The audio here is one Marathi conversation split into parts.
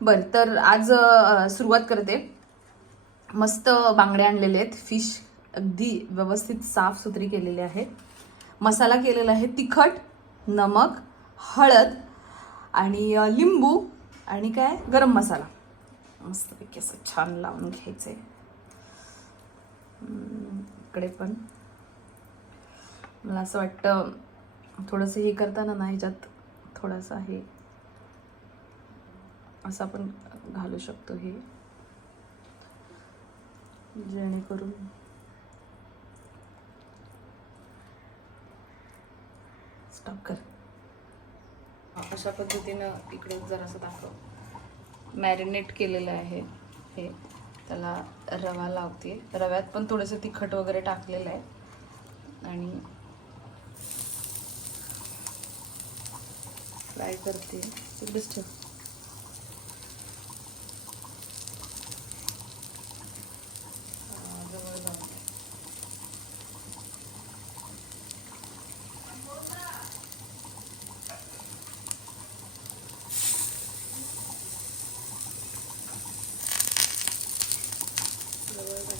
बरं तर आज सुरुवात करते. मस्त बांगडे आणलेले आहेत. फिश अगदी व्यवस्थित साफ सुथरी केलेले आहेत मसाला केलेला आहे तिखट नमक हळद आणि लिंबू आणि काय? गरम मसाला. मस्तपैकी असं छान लावून घ्यायचं आहे इकडे पण. मला असं वाटतं थोडंसं हे करताना ना ह्याच्यात थोडंसं हे असं आपण घालू शकतो हे. जेणेकरून स्टॉप कर. अशा पद्धतीनं इकडे जरासं दाखव. मॅरिनेट केलेलं आहे हे. त्याला रवा लावते. रव्यात पण थोडंसं तिखट वगैरे टाकलेलं आहे. आणि फ्राय करते. तेवढंच ठेव हा, जवळ जाऊन दे.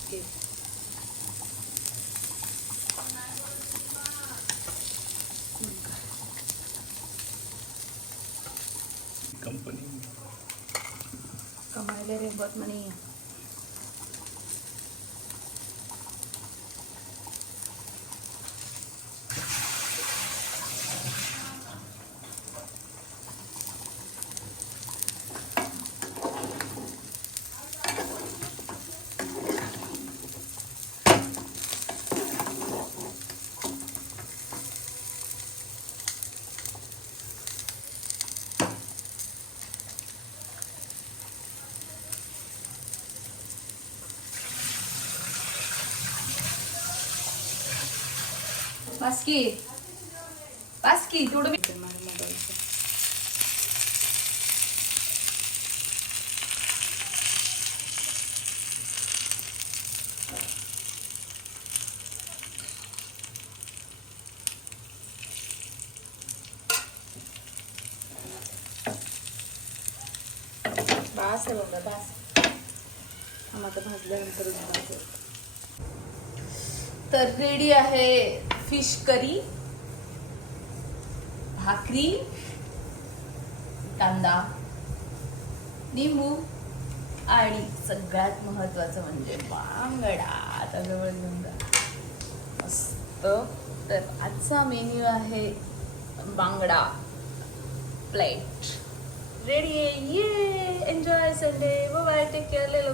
नक्की कंपनी. कमायला रे बहुत मनी बास्की. बास्की थोडं मी माझ्या मोबाईलचं बास आहे बाबा बास. हा भाजल्यानंतरच तर रेडी आहे. फिश करी भाकरी कांदा लिंबू आणि सगळ्यात महत्वाचं म्हणजे बांगडा. आता जवळ घेऊन जा. मस्त. तर आजचा मेन्यू आहे बांगडा प्लेट. रेडी आहे? ये enjoy Sunday bye take care love